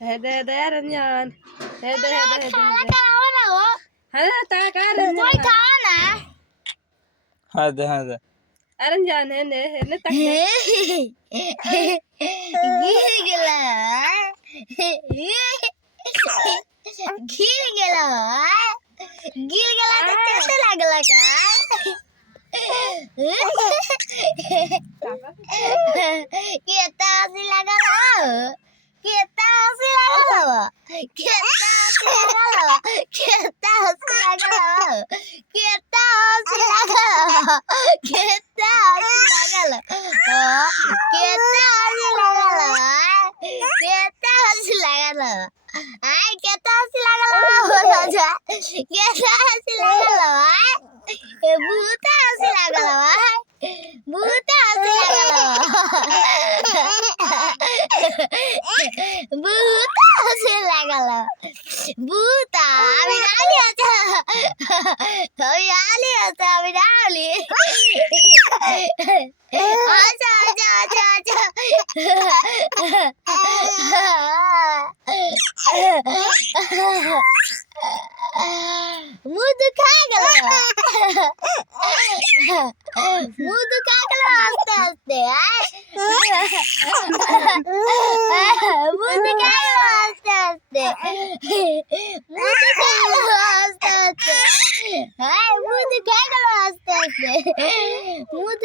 হেদে হেদে রঞ্জন হেদে হেদে হেদে খাওয়া না গো হ্যাঁ তা কার মই খাওয়া না هذا هذا রঞ্জন হেনে হেনে তাক দে গিল গেল গিল গেল গিল গেল তো কেসে লাগল का কেতা আসি লাগল কেতা আসি লাগল কেতা আসি লাগল কেতা আসি লাগল কেতা আসি লাগল কেতা আসি লাগল কেতা আসি লাগল কেতা আসি লাগল আই কেতা আসি লাগল কেতা আসি লাগল এ ভূত আসি লাগল ভূত আসি লাগল ভূত আসি লাগল ভূত আমি ডালি আছে আমি ডালি আচ্ছা আচ্ছা আচ্ছা আচ্ছা মুখ খা গেল মুখ খা গেল আস্তে আস্তে মুখ খা গেল আস্তে আস্তে